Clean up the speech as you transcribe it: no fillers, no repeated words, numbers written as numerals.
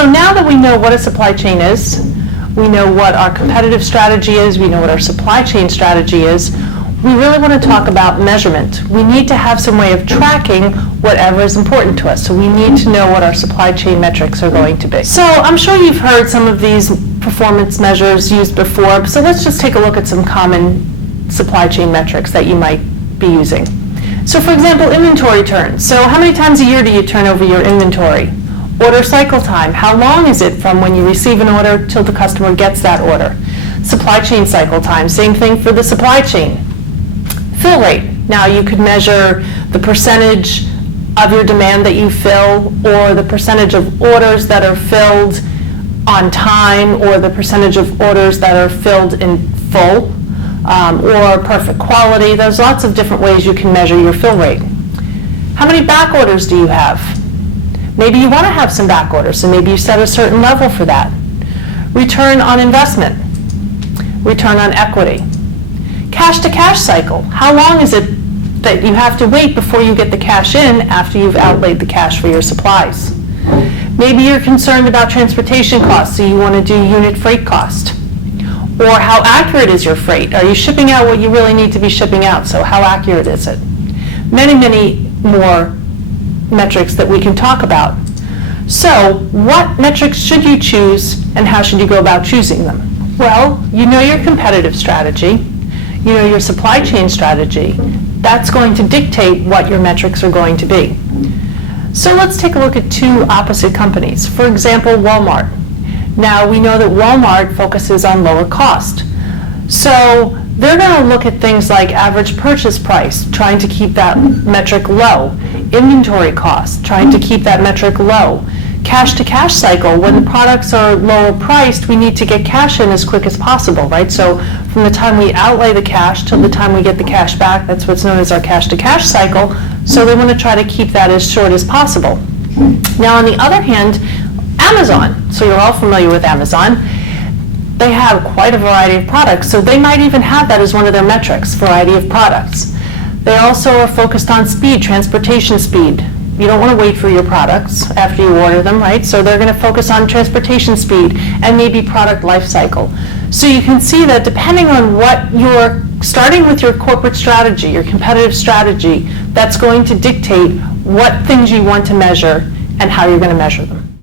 So now that we know what a supply chain is, we know what our competitive strategy is, we know what our supply chain strategy is, we really want to talk about measurement. We need to have some way of tracking whatever is important to us. So we need to know what our supply chain metrics are going to be. So I'm sure you've heard some of these performance measures used before. So let's just take a look at some common supply chain metrics that you might be using. So for example, inventory turns. So how many times a year do you turn over your inventory? Order cycle time. How long is it from when you receive an order till the customer gets that order? Supply chain cycle time. Same thing for the supply chain. Fill rate. Now you could measure the percentage of your demand that you fill, or the percentage of orders that are filled on time, or the percentage of orders that are filled in full, or perfect quality. There's lots of different ways you can measure your fill rate. How many back orders do you have? Maybe you want to have some back orders, so maybe you set a certain level for that. Return on investment. Return on equity. Cash to cash cycle. How long is it that you have to wait before you get the cash in after you've outlaid the cash for your supplies? Maybe you're concerned about transportation costs, so you want to do unit freight cost. Or how accurate is your freight? Are you shipping out what you really need to be shipping out? So how accurate is it? Many, many more metrics that we can talk about. So what metrics should you choose, and how should you go about choosing them? Well, you know your competitive strategy. You know your supply chain strategy. That's going to dictate what your metrics are going to be. So let's take a look at two opposite companies. For example, Walmart. Now we know that Walmart focuses on lower cost. So they're going to look at things like average purchase price, trying to keep that metric low. Inventory cost, trying to keep that metric low. Cash to cash cycle, when the products are lower priced, we need to get cash in as quick as possible, right? So from the time we outlay the cash till the time we get the cash back, that's what's known as our cash to cash cycle. So they want to try to keep that as short as possible. Now on the other hand, Amazon, so you're all familiar with Amazon, they have quite a variety of products, so they might even have that as one of their metrics, variety of products. They also are focused on speed, transportation speed. You don't want to wait for your products after you order them, right? So they're going to focus on transportation speed and maybe product life cycle. So you can see that depending on what you're starting with, your corporate strategy, your competitive strategy, that's going to dictate what things you want to measure and how you're going to measure them.